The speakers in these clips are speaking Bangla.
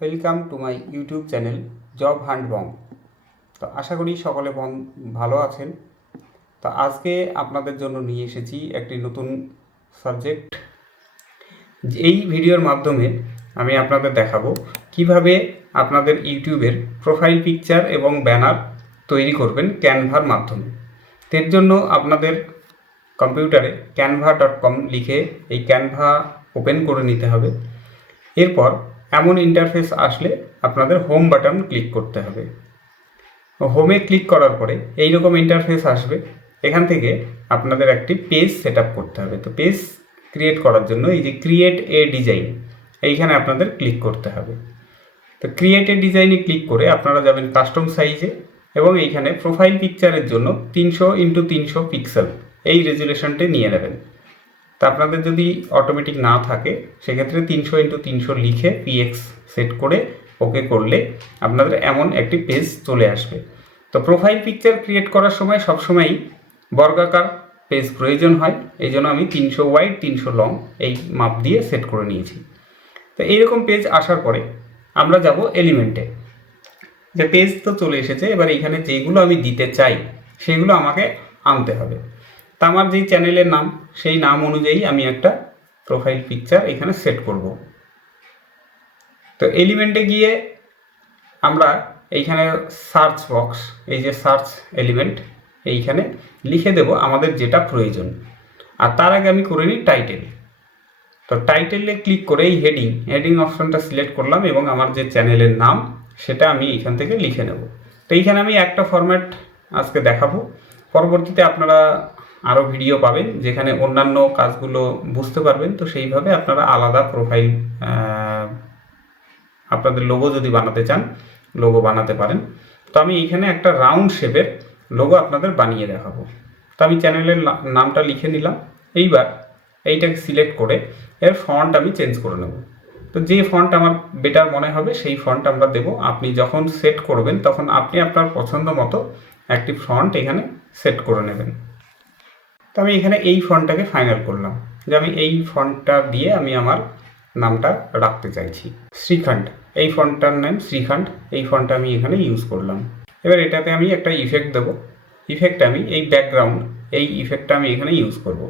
Welcome to my YouTube channel job hunt bong. তো আশা করি সকলে ভালো আছেন। তো আজকে আপনাদের জন্য নিয়ে এসেছি একটি নতুন সাবজেক্ট। এই ভিডিওর মাধ্যমে আমি আপনাদের দেখাবো কিভাবে আপনাদের ইউটিউবের প্রোফাইল পিকচার এবং ব্যানার তৈরি করবেন ক্যানভার মাধ্যমে। এর জন্য আপনাদের কম্পিউটারে canva.com লিখে এই ক্যানভা ওপেন করে নিতে হবে। এরপর এমন ইন্টারফেস আসলে আপনাদের হোম বাটন ক্লিক করতে হবে। হোমে ক্লিক করার পরে এইরকম ইন্টারফেস আসবে। এখান থেকে আপনাদের একটি পেজ সেট আপ করতে হবে। তো পেজ ক্রিয়েট করার জন্য এই যে ক্রিয়েট এ ডিজাইন, এইখানে আপনাদের ক্লিক করতে হবে। তো ক্রিয়েট এ ডিজাইনে ক্লিক করে আপনারা যাবেন কাস্টম সাইজে এবং এইখানে প্রোফাইল পিকচারের জন্য 300x300 পিক্সেল এই রেজুলেশনটি নিয়ে নেবেন। তা আপনাদের যদি অটোমেটিক না থাকে সেক্ষেত্রে 300x300 লিখে পিএক্স সেট করে ওকে করলে আপনাদের এমন একটি পেজ চলে আসবে। তো প্রোফাইল পিকচার ক্রিয়েট করার সময় সবসময়ই বর্গাকার পেজ প্রয়োজন হয়, এই জন্য আমি 300 ওয়াইড 300 লং এই মাপ দিয়ে সেট করে নিয়েছি। তো এইরকম পেজ আসার পরে আমরা যাব এলিমেন্টে। যে পেজ তো চলে এসেছে, এবার এইখানে যেগুলো আমি দিতে চাই সেগুলো আমাকে আনতে হবে। তা আমার যেই চ্যানেলের নাম সেই নাম অনুযায়ী আমি একটা প্রোফাইল পিকচার এখানে সেট করব। তো এলিমেন্টে গিয়ে আমরা এইখানে সার্চ বক্স, এই যে সার্চ এলিমেন্ট, এইখানে লিখে দেব আমাদের যেটা প্রয়োজন। আর তার আগে আমি করে নিই টাইটেল। তো টাইটেলে ক্লিক করে এই হেডিং অপশনটা সিলেক্ট করলাম এবং আমার যে চ্যানেলের নাম সেটা আমি এখান থেকে লিখে নেব। তো এইখানে আমি একটা ফরম্যাট আজকে দেখাবো, পরবর্তীতে আপনারা আরও ভিডিও পাবেন যেখানে অন্যান্য কাজগুলো বুঝতে পারবেন। তো সেইভাবে আপনারা আলাদা প্রোফাইল আপনাদের লোগো যদি বানাতে চান লোগো বানাতে পারেন। তো আমি এইখানে একটা রাউন্ড শেপের লোগো আপনাদের বানিয়ে দেখাবো। তো আমি চ্যানেলের নামটা লিখে নিলাম। এইবার এইটাকে সিলেক্ট করে এর ফন্ট আমি চেঞ্জ করে নেব। তো যে ফন্ট আমার বেটার মনে হবে সেই ফন্ট আমরা দেব। আপনি যখন সেট করবেন তখন আপনি আপনার পছন্দ মতো একটি ফন্ট এখানে সেট করে নেবেন। তো আমি এখানে এই ফন্টটাকে ফাইনাল করলাম যে আমি এই ফন্টটা দিয়ে আমি আমার নামটা রাখতে চাইছি শ্রীখণ্ড। এই ফন্টটার নাম শ্রীখণ্ড, এই ফন্টটা আমি এখানে ইউজ করলাম। এবার এটাতে আমি একটা ইফেক্ট দেবো। ইফেক্ট আমি এই ব্যাকগ্রাউন্ড, এই ইফেক্টটা আমি এখানে ইউজ করব।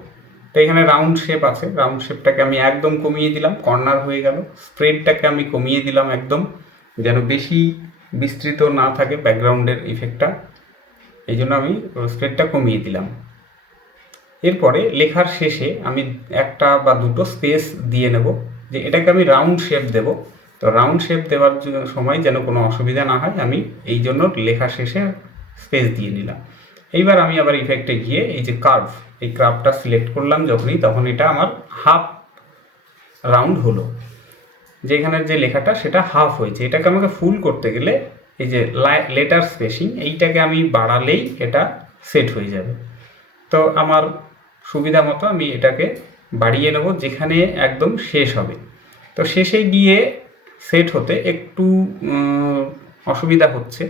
তো এখানে রাউন্ড শেপ আছে, রাউন্ড শেপটাকে আমি একদম কমিয়ে দিলাম, কর্নার হয়ে গেল। স্প্রেডটাকে আমি কমিয়ে দিলাম একদম, যেন বেশি বিস্তৃত না থাকে ব্যাকগ্রাউন্ডের ইফেক্টটা, এই জন্য আমি স্প্রেডটা কমিয়ে দিলাম। এরপরে লেখার শেষে আমি একটা বা দুটো স্পেস দিয়ে নেব, যে এটাকে আমি রাউন্ড শেপ দেব। তো রাউন্ড শেপ দেওয়ার সময় যেন কোনো অসুবিধা না হয়, আমি এই জন্য লেখা শেষে স্পেস দিয়ে নিলাম। এইবার আমি আবার ইফেক্টে গিয়ে এই যে কার্ভ, এই কার্ভটা সিলেক্ট করলাম যখনই, তখন এটা আমার হাফ রাউন্ড হলো। যেখানের যে লেখাটা সেটা হাফ হয়েছে। এটাকে আমাকে ফুল করতে গেলে এই যে লেটার স্পেসিং, এইটাকে আমি বাড়ালেই এটা সেট হয়ে যাবে। তো আমার সুবিধা মতো আমি এটাকে বাড়িয়ে নেব যেখানে একদম শেষ হবে। তো শেষে গিয়ে সেট হতে একটু অসুবিধা হচ্ছে,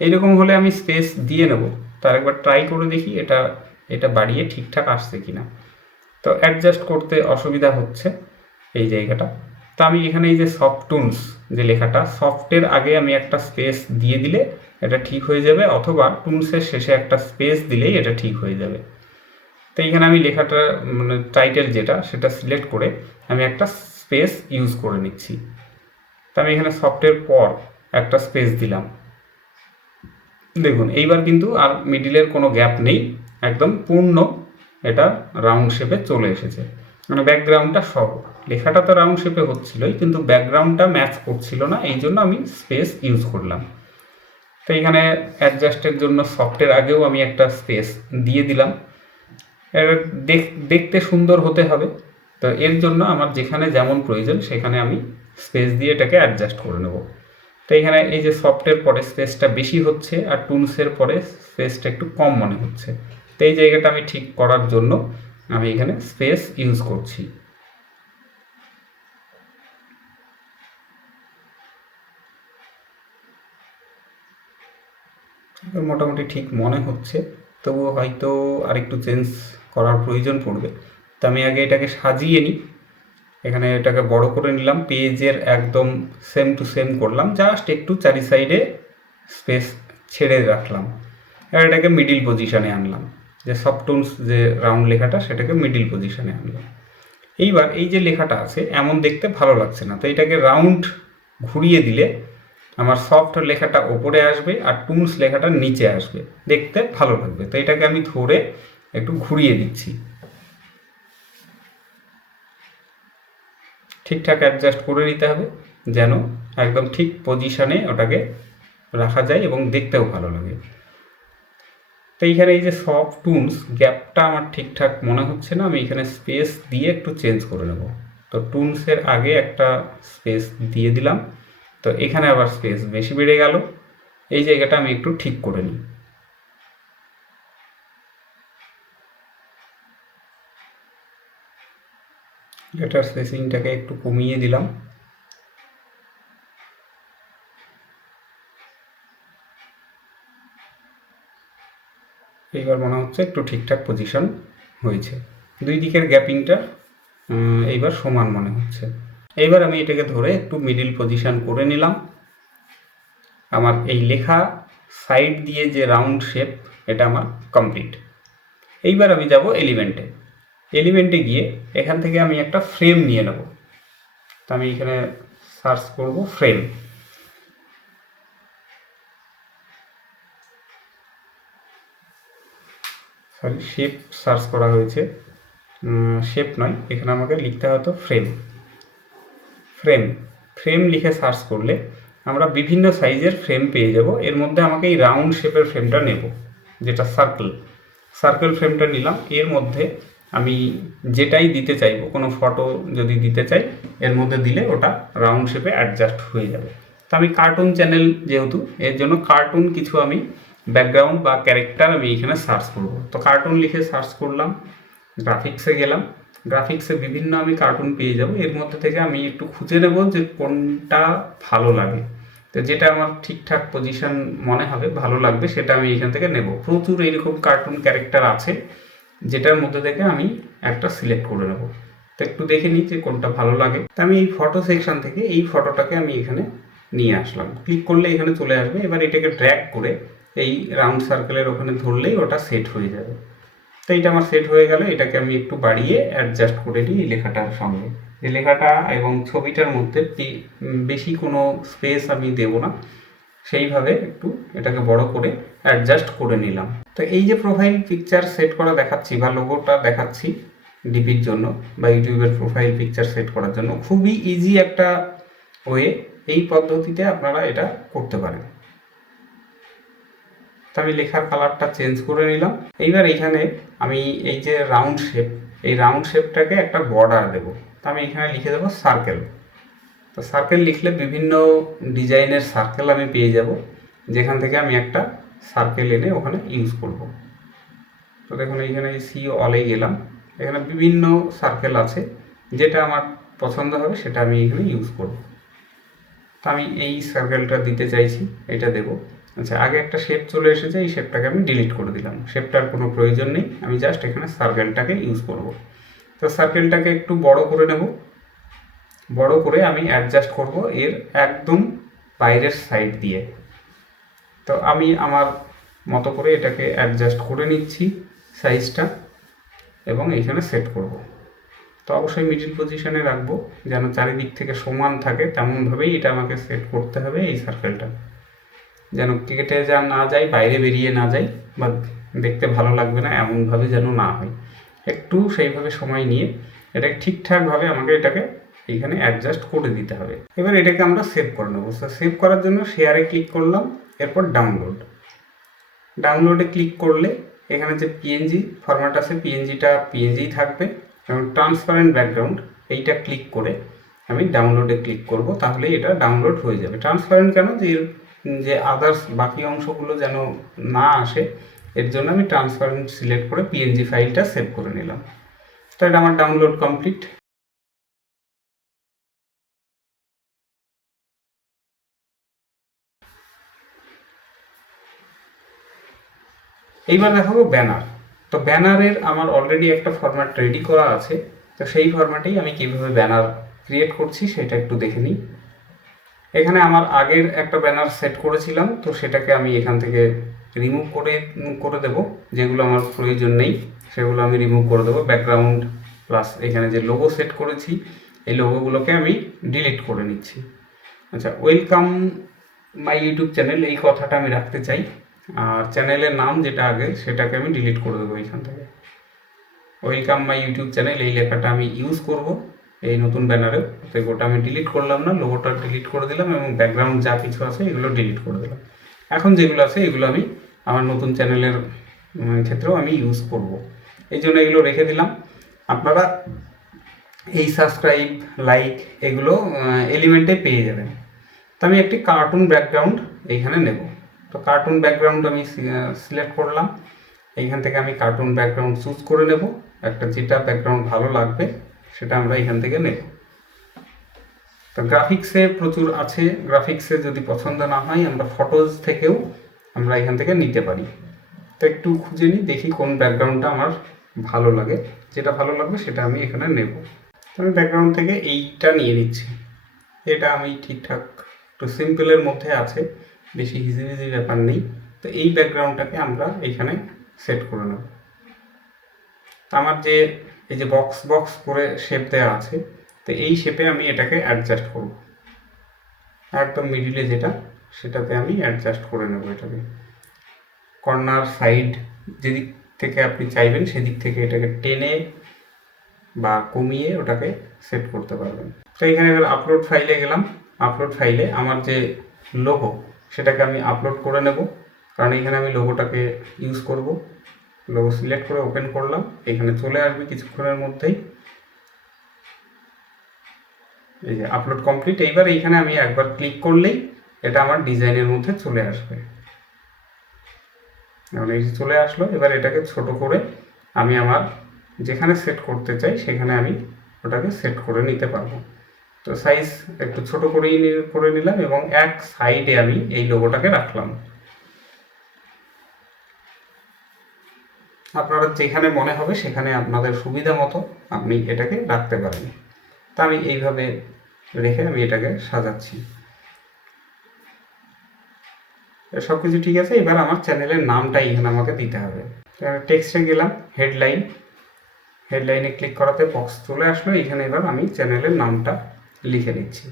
এইরকম হলে আমি স্পেস দিয়ে নেব। তার একবার ট্রাই করে দেখি এটা বাড়িয়ে ঠিকঠাক আসছে কিনা। তো অ্যাডজাস্ট করতে অসুবিধা হচ্ছে এই জায়গাটা। তো আমি এখানে এই যে সফট টুলস যে লেখাটা, সফটের আগে আমি একটা স্পেস দিয়ে দিলে এটা ঠিক হয়ে যাবে, অথবা টুলসের শেষে একটা স্পেস দিলেই এটা ঠিক হয়ে যাবে। তো এইখানে আমি লেখাটা মানে টাইটেল যেটা সেটা সিলেক্ট করে আমি একটা স্পেস ইউজ করে নিচ্ছি। তো আমি এখানে সফটের পর একটা স্পেস দিলাম। দেখুন এইবার কিন্তু আর মিডিলের কোনো গ্যাপ নেই, একদম পূর্ণ এটা রাউন্ড শেপে চলে এসেছে। মানে ব্যাকগ্রাউন্ডটা সহ, লেখাটা তো রাউন্ড শেপে হচ্ছিলই কিন্তু ব্যাকগ্রাউন্ডটা ম্যাচ করছিল না, এই জন্য আমি স্পেস ইউজ করলাম। তো এখানে অ্যাডজাস্টের জন্য সফটের আগেও আমি একটা স্পেস দিয়ে দিলাম। দেখতে সুন্দর হতে হবে, তো এর জন্য আমার যেখানে যেমন প্রয়োজন সেখানে আমি স্পেস দিয়ে এটাকে অ্যাডজাস্ট করে নেব। তো এখানে এই যে সফটের পরে স্পেসটা বেশি হচ্ছে আর টুলসের পরে স্পেসটা একটু কম মনে হচ্ছে। তো এই জায়গাটা আমি ঠিক করার জন্য আমি এখানে স্পেস ইউজ করছি। মোটামুটি ঠিক মনে হচ্ছে, তবুও হয়তো আরেকটু চেঞ্জ করার প্রয়োজন পড়বে। তো আমি আগে এটাকে সাজিয়ে নিই। এখানে এটাকে বড় করে নিলাম, পেজের একদম সেম টু সেম করলাম, জাস্ট একটু চারি সাইডে স্পেস ছেড়ে রাখলাম। এবার এটাকে মিডিল পজিশানে আনলাম, যে সফটুনস যে রাউন্ড লেখাটা সেটাকে মিডিল পজিশানে আনলাম। এইবার এই যে লেখাটা আছে এমন দেখতে ভালো লাগছে না, তো এটাকে রাউন্ড ঘুরিয়ে দিলে আমার সফট লেখাটা ওপরে আসবে আর টুনস লেখাটা নিচে আসবে, দেখতে ভালো লাগবে। তো এটাকে আমি ধরে একটু ঘুরিয়ে দিচ্ছি, ঠিকঠাক অ্যাডজাস্ট করে নিতে হবে যেন একদম ঠিক পজিশানে ওটাকে রাখা যায় এবং দেখতেও ভালো লাগে। তো এইখানে এই যে সফট টুনস গ্যাপটা আমার ঠিকঠাক মনে হচ্ছে না, আমি এখানে স্পেস দিয়ে একটু চেঞ্জ করে নেব। তো টুনসের আগে একটা স্পেস দিয়ে দিলাম, তো এখানে আবার স্পেস বেশি বেড়ে গেল, এই জায়গাটা আমি একটু ঠিক করে নিই। লেটার স্পেসিংটাকে একটু কমিয়ে দিলাম। এইবার মনে হচ্ছে একটু ঠিকঠাক পজিশন হয়েছে, দুই দিকের গ্যাপিংটা এইবার সমান মনে হচ্ছে। এইবার আমি এটাকে ধরে একটু মিডিল পজিশন করে নিলাম। আমার এই লেখা সাইড দিয়ে যে রাউন্ড শেপ এটা আমার কমপ্লিট। এইবার আমি যাব এলিমেন্টে গিয়ে এখান থেকে আমি একটা ফ্রেম নিয়ে নেব। তো আমি এখানে সার্চ করব ফ্রেম, সরি শেপ সার্চ করা হয়েছে, শেপ নয়, এখানে আমাকে লিখতে হতো ফ্রেম। ফ্রেম ফ্রেম লিখে সার্চ করলে আমরা বিভিন্ন সাইজের ফ্রেম পেয়ে যাব। এর মধ্যে আমাকে এই রাউন্ড শেপের ফ্রেমটা নেব, যেটা সার্কেল ফ্রেমটা নিলাম। এর মধ্যে আমি যেটাই দিতে চাইবো, কোনো ফটো যদি দিতে চাই এর মধ্যে দিলে ওটা রাউন্ড শেপে অ্যাডজাস্ট হয়ে যাবে। তো আমি কার্টুন চ্যানেল যেহেতু, এর জন্য কার্টুন কিছু আমি ব্যাকগ্রাউন্ড বা ক্যারেক্টার আমি এখানে সার্চ করব। তো কার্টুন লিখে সার্চ করলাম, গ্রাফিক্সে গেলাম, গ্রাফিক্সে বিভিন্ন আমি কার্টুন পেয়ে যাব। এর মধ্যে থেকে আমি একটু খুঁজে নেব যে কোনটা ভালো লাগে, তো যেটা আমার ঠিকঠাক পজিশন মনে হবে ভালো লাগবে সেটা আমি এখান থেকে নেব। প্রচুর এইরকম কার্টুন ক্যারেক্টার আছে, যেটার মধ্যে থেকে আমি একটা সিলেক্ট করে নেব। তো একটু দেখে নিই যে কোনটা ভালো লাগে। তো আমি এই ফটো সেকশন থেকে এই ফটোটাকে আমি এখানে নিয়ে আসলাম, ক্লিক করলে এখানে চলে আসবে। এবার এটাকে ড্র্যাগ করে এই রাউন্ড সার্কেলের ওখানে ধরলেই ওটা সেট হয়ে যাবে। তো এইটা আমার সেট হয়ে গেল, এটাকে আমি একটু বাড়িয়ে অ্যাডজাস্ট করে নিই এই লেখাটার সঙ্গে। এই লেখাটা এবং ছবিটার মধ্যে বেশি কোনো স্পেস আমি দেব না, সেইভাবে একটু এটাকে বড় করে অ্যাডজাস্ট করে নিলাম। তো এই যে প্রোফাইল পিকচার সেট করা দেখাচ্ছি বা লোগোটা দেখাচ্ছি ডিপির জন্য বা ইউটিউবের প্রোফাইল পিকচার সেট করার জন্য, খুবই ইজি একটা ওয়ে। এই পদ্ধতিতে আপনারা এটা করতে পারেন। তো আমি লেখার কালারটা চেঞ্জ করে নিলাম। এইবার এইখানে আমি এই যে রাউন্ড শেপ, এই রাউন্ড শেপটাকে একটা বর্ডার দেবো। তো আমি এখানে লিখে দেবো সার্কেল। তো সার্কেল লিখলে বিভিন্ন ডিজাইনের সার্কেল আমি পেয়ে যাব, যেখান থেকে আমি একটা সার্কেল এনে ওখানে ইউজ করব। তো দেখুন এইখানে সি অলে গেলাম, এখানে বিভিন্ন সার্কেল আছে, যেটা আমার পছন্দ হবে সেটা আমি এখানে ইউজ করব। তো আমি এই সার্কেলটা দিতে চাইছি, এটা দেব। আচ্ছা, আগে একটা শেপ চলে এসেছে, এই শেপটাকে আমি ডিলিট করে দিলাম, শেপটার কোনো প্রয়োজন নেই, আমি জাস্ট এখানে সার্কেলটাকে ইউজ করব। তো সার্কেলটাকে একটু বড় করে নেব, বড় করে আমি অ্যাডজাস্ট করব এর একদম বাইরের সাইড দিয়ে। তো আমি আমার মতো করে এটাকে অ্যাডজাস্ট করে নিচ্ছি সাইজটা এবং এইখানে সেট করব। তো অবশ্যই মিডিল পজিশনে রাখবো যেন চারিদিক থেকে সমান থাকে, তেমনভাবেই এটা আমাকে সেট করতে হবে। এই সার্কেলটা যেন কেটে না যায়, বাইরে বেরিয়ে না যায় বা দেখতে ভালো লাগবে না এমনভাবে যেন না হয়, একটু সেইভাবে সময় নিয়ে এটা ঠিকঠাকভাবে আমাকে এটাকে এইখানে অ্যাডজাস্ট করে দিতে হবে। এবার এটাকে আমরা সেভ করে নেবো। সেভ করার জন্য শেয়ারে ক্লিক করলাম, এরপর ডাউনলোডে ক্লিক করলে এখানে যে পিএনজি ফরম্যাট আছে, পিএনজিটা পিএনজিই থাকবে এবং ট্রান্সপারেন্ট ব্যাকগ্রাউন্ড এইটা ক্লিক করে আমি ডাউনলোডে ক্লিক করব, তাহলে এটা ডাউনলোড হয়ে যাবে। ট্রান্সপারেন্ট কেন, যে আদার্স বাকি অংশগুলো যেন না আসে, এর জন্য আমি ট্রান্সপারেন্ট সিলেক্ট করে পিএনজি ফাইলটা সেভ করে নিলাম। তো এটা আমার ডাউনলোড কমপ্লিট। এইবার দেখাবো ব্যানার। তো ব্যানারের আমার অলরেডি একটা ফরম্যাট রেডি করা আছে, তো সেই ফরম্যাটেই আমি কীভাবে ব্যানার ক্রিয়েট করছি সেটা একটু দেখে নিই। এখানে আমার আগের একটা ব্যানার সেট করেছিলাম, তো সেটাকে আমি এখান থেকে রিমুভ করে দেব। যেগুলো আমার প্রয়োজন নেই সেগুলো আমি রিমুভ করে দেবো। ব্যাকগ্রাউন্ড প্লাস এখানে যে লোগো সেট করেছি এই লোগোগুলোকে আমি ডিলিট করে নিচ্ছি। আচ্ছা, ওয়েলকাম মাই ইউটিউব চ্যানেল এই কথাটা আমি রাখতে চাই, আর চ্যানেলের নাম যেটা আগে সেটাকে আমি ডিলিট করে দেবো এখান থেকে। ওয়েলকাম মাই ইউটিউব চ্যানেল এই লেখাটা আমি ইউজ করব এই নতুন ব্যানারে। তো ওটা আমি ডিলিট করলাম না, লোগোটা ডিলিট করে দিলাম এবং ব্যাকগ্রাউন্ড যা কিছু আছে এগুলো ডিলিট করে দিলাম। এখন যেগুলো আছে এগুলো আমি আমার নতুন চ্যানেলের ক্ষেত্রেও আমি ইউজ করব, এই জন্য এগুলো রেখে দিলাম। আপনারা এই সাবস্ক্রাইব লাইক এগুলো এলিমেন্টে পেয়ে যাবেন। তো আমি একটি কার্টুন ব্যাকগ্রাউন্ড এইখানে নেব। তো কার্টুন ব্যাকগ্রাউন্ড আমি সিলেক্ট করলাম। এইখান থেকে আমি কার্টুন ব্যাকগ্রাউন্ড চুজ করে নেব, একটা যেটা ব্যাকগ্রাউন্ড ভালো লাগবে সেটা আমরা এখান থেকে নেব। তো গ্রাফিক্সে প্রচুর আছে, গ্রাফিক্সে যদি পছন্দ না হয় আমরা ফটোজ থেকেও আমরা এখান থেকে নিতে পারি। তো একটু খুঁজে নিই, দেখি কোন ব্যাকগ্রাউন্ডটা আমার ভালো লাগে, যেটা ভালো লাগবে সেটা আমি এখানে নেব। তো আমি ব্যাকগ্রাউন্ড থেকে এইটা নিয়ে নিচ্ছি। এটা আমি ঠিকঠাক একটু সিম্পলের মধ্যে আছে, বেশি হিজিবিজি ব্যাপার নেই। তো এই ব্যাকগ্রাউন্ডটাকে আমরা এখানে সেট করে নেব। আমার যে এই যে বক্স বক্স করে শেপ দেওয়া আছে, তো এই শেপে আমি এটাকে অ্যাডজাস্ট করব। একদম মিডিলে যেটা সেটাতে আমি অ্যাডজাস্ট করে নেব এটাকে। কর্নার সাইড যেদিক থেকে আপনি চাইবেন সেদিক থেকে এটাকে টেনে বা কমিয়ে ওটাকে সেট করতে পারবেন। তো এখানে এবার আপলোড ফাইলে গেলাম। আপলোড ফাইলে আমার যে লোগো সেটাকে আমি আপলোড করে নেব, কারণ এখানে আমি লোগোটাকে ইউজ করব। লোগো সিলেক্ট করে ওপেন করলাম, এখানে চলে আসবে কিছুক্ষণের মধ্যেই। এই যে আপলোড কমপ্লিট। এইবার এইখানে আমি একবার ক্লিক করলেই এটা আমার ডিজাইনের মধ্যে চলে আসবে। এখন এই চলে আসলো। এবার এটাকে ছোট করে আমি আমার যেখানে সেট করতে চাই সেখানে আমি ওটাকে সেট করে নিতে পারবো। তো সাইজ একটু ছোট করে নিলাম এবং এক সাইডে আমি এই লোগোটাকে রাখলাম। আপনারা যেখানে মনে হবে সেখানে আপনাদের সুবিধা মতো আপনি এটাকে রাখতে পারেন। তা আমি এইভাবে রেখে আমি এটাকে সাজাচ্ছি। সব কিছু ঠিক আছে। এবার আমার চ্যানেলের নামটা এখানে আমাকে দিতে হবে। টেক্সটে গেলাম, হেডলাইনে ক্লিক করাতে বক্স চলে আসলো। এখানে এবার আমি চ্যানেলের নামটা লিখে নিচ্ছি।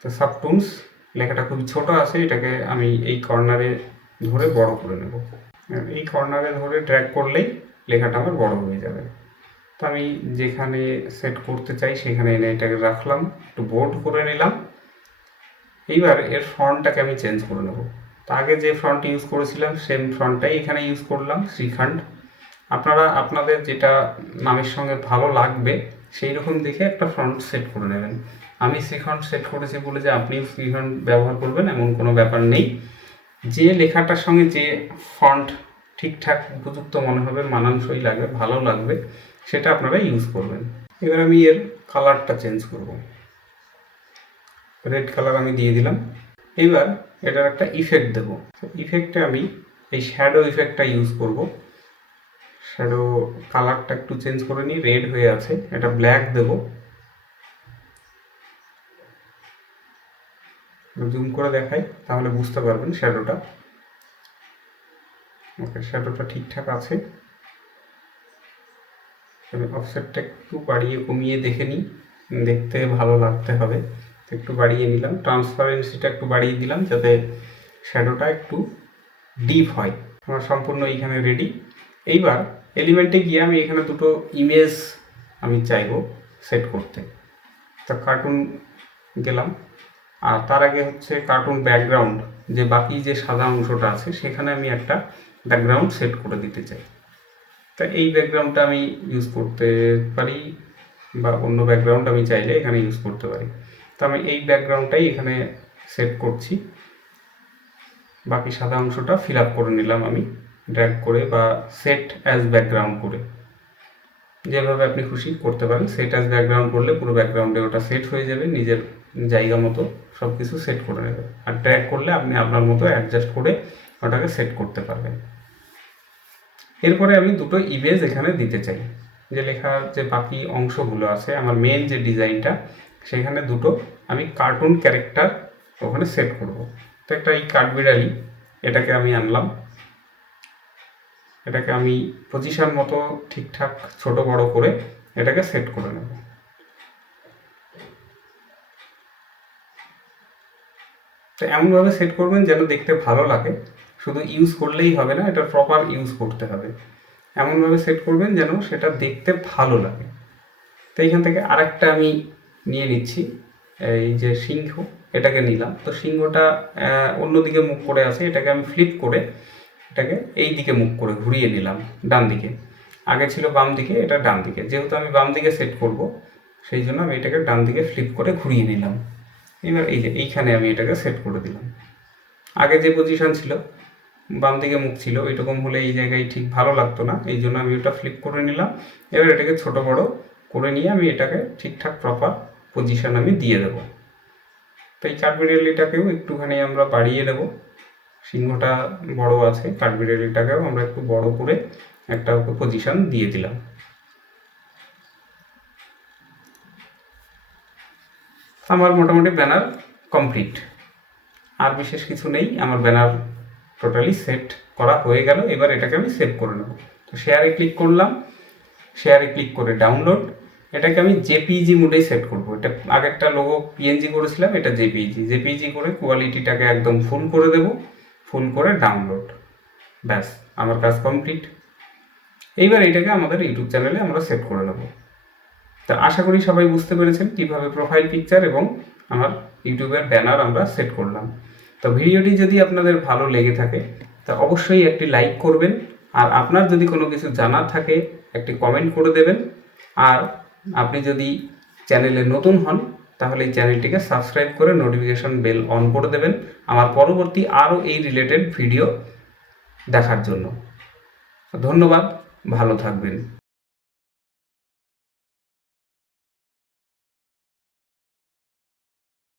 তো সাবটুনস লেখাটা খুবই ছোট আছে, এটাকে আমি এই কর্নারে ধরে বড় করে নেব। এই কর্নারে ধরে ড্র্যাগ করলেই লেখাটা আমার বড় হয়ে যাবে। তো আমি যেখানে সেট করতে চাই সেখানে এনে এটাকে রাখলাম, একটু বোল্ড করে নিলাম। এইবার এর ফন্টটাকে আমি চেঞ্জ করে নেব। তো আগে যে ফন্ট ইউজ করেছিলাম সেম ফন্টটাই এখানে ইউজ করলাম, শ্রীখণ্ড। আপনারা আপনাদের যেটা নামের সঙ্গে ভালো লাগবে সেই রকম দেখে একটা ফন্ট সেট করে নেবেন। আমি শ্রীখণ্ড সেট করেছি বলে যে আপনিও শ্রীখণ্ড ব্যবহার করবেন এমন কোনো ব্যাপার নেই। যে লেখাটার সঙ্গে যে ফন্ট ঠিকঠাক উপযুক্ত মনে হবে, মানানসই লাগবে, ভালো লাগবে, সেটা আপনারা ইউজ করবেন। এবার আমি এর কালারটা চেঞ্জ করব, রেড কালার আমি দিয়ে দিলাম। এবার এটার একটা ইফেক্ট দেব। ইফেক্টে আমি এই শ্যাডো ইফেক্টটা ইউজ করব। শ্যাডো কালারটা একটু চেঞ্জ করে নিই, রেড হয়ে আছে, এটা ব্ল্যাক দেব। জুম করে দেখাই তাহলে বুঝতে পারবেন শ্যাডোটা। ওকে, শ্যাডোটা ঠিকঠাক আছে। অফসেটটা একটু বাড়িয়ে কমিয়ে দেখে নিই, দেখতে ভালো লাগতে হবে। একটু বাড়িয়ে নিলাম, ট্রান্সপারেন্সিটা একটু বাড়িয়ে দিলাম যাতে শ্যাডোটা একটু ডিপ হয়। আমার সম্পূর্ণ এইখানে রেডি। এইবার এলিমেন্টে গিয়ে আমি এখানে দুটো ইমেজ আমি চাইবো সেট করতে। তো কার্টুন গেলাম, আর তার আগে হচ্ছে কার্টুন ব্যাকগ্রাউন্ড, যে বাকি যে সাদা অংশটা আছে সেখানে আমি একটা ব্যাকগ্রাউন্ড সেট করে দিতে চাই। তা এই ব্যাকগ্রাউন্ডটা আমি ইউজ করতে পারি বা অন্য ব্যাকগ্রাউন্ড আমি চাইলে এখানে ইউজ করতে পারি। তো আমি এই ব্যাকগ্রাউন্ডটাই এখানে সেট করছি। বাকি সাদা অংশটা ফিল আপ করে নিলাম আমি ড্র্যাগ করে বা সেট অ্যাজ ব্যাকগ্রাউন্ড করে, যেভাবে আপনি খুশি করতে পারেন। সেট অ্যাজ ব্যাকগ্রাউন্ড করলে পুরো ব্যাকগ্রাউন্ডে ওটা সেট হয়ে যাবে, নিজের জায়গা মতো সব কিছু সেট করে নেবে। আর ড্র্যাগ করলে আপনি আপনার মতো অ্যাডজাস্ট করে ওটাকে সেট করতে পারবেন। এরপরে আমি দুটো ইমেজ এখানে দিতে চাই, যে লেখার যে বাকি অংশগুলো আছে, আমার মেন যে ডিজাইনটা, সেখানে দুটো আমি কার্টুন ক্যারেক্টার ওখানে সেট করব। তো একটা এই কাঠবিড়ালি, এটাকে আমি আনলাম, এটাকে আমি পজিশন মতো ঠিকঠাক ছোট বড় করে এটাকে সেট করে নেব। তো এমনভাবে সেট করবেন যেন দেখতে ভালো লাগে, শুধু ইউজ করলেই হবে না, এটা প্রপার ইউজ করতে হবে। এমনভাবে সেট করবেন যেন সেটা দেখতে ভালো লাগে। তো এইখান থেকে আরেকটা আমি নিয়ে নিচ্ছি, এই যে সিংহ, এটাকে নিলাম। তো সিংহটা অন্যদিকে মুখ করে আছে, এটাকে আমি ফ্লিপ করে এটাকে এই দিকে মুখ করে ঘুরিয়ে নিলাম, ডান দিকে। আগে ছিল বাম দিকে, এটা ডান দিকে। যেহেতু আমি বাম দিকে সেট করব, সেই জন্য আমি এটাকে ডান দিকে ফ্লিপ করে ঘুরিয়ে নিলাম। এবার এই যে এইখানে আমি এটাকে সেট করে দিলাম। আগে যে পজিশন ছিল, বাম দিকে মুখ ছিল, এরকম হলে এই জায়গায় ঠিক ভালো লাগতো না, এই জন্য আমি ওটা ফ্লিপ করে নিলাম। এবার এটাকে ছোট বড় করে নিয়ে আমি এটাকে ঠিকঠাক প্রপার পজিশন আমি দিয়ে দেবো। তো এই কাঠবিড়ালিটাকেও একটুখানি আমরা বাড়িয়ে দেব। সিংহটা বড় আছে, কাঠবিড়ালিটাকেও আমরা একটু বড় করে একটা ওকে পজিশন দিয়ে দিলাম। আমার মোটামুটি ব্যানার কমপ্লিট, আর বিশেষ কিছু নেই। আমার ব্যানার টোটালি সেট করা হয়ে গেল। এবার এটাকে আমি সেভ করে নেব। তো শেয়ারে ক্লিক করলাম, শেয়ারে ক্লিক করে ডাউনলোড, এটাকে আমি জেপিইজি মোডেই সেট করব। এটা আগেরটা লোগো পিএনজি করেছিলাম, এটা জেপিইজি করে কোয়ালিটিটাকে একদম ফুল করে দেব, ফুল করে ডাউনলোড। ব্যাস, আমার কাজ কমপ্লিট। এইবার এটাকে আমাদের ইউটিউব চ্যানেলে আমরা সেট করে নেব। তা আশা করি সবাই বুঝতে পেরেছেন কীভাবে প্রোফাইল পিকচার এবং আমার ইউটিউবের ব্যানার আমরা সেট করলাম। তো ভিডিওটি যদি আপনাদের ভালো লেগে থাকে তা অবশ্যই একটি লাইক করবেন, আর আপনার যদি কোনো কিছু জানার থাকে একটি কমেন্ট করে দেবেন। আর আপনি যদি চ্যানেলে নতুন হন তাহলে এই চ্যানেলটিকে সাবস্ক্রাইব করে নোটিফিকেশন বেল অন করে দেবেন আমার পরবর্তী আরও এই রিলেটেড ভিডিও দেখার জন্য। ধন্যবাদ, ভালো থাকবেন।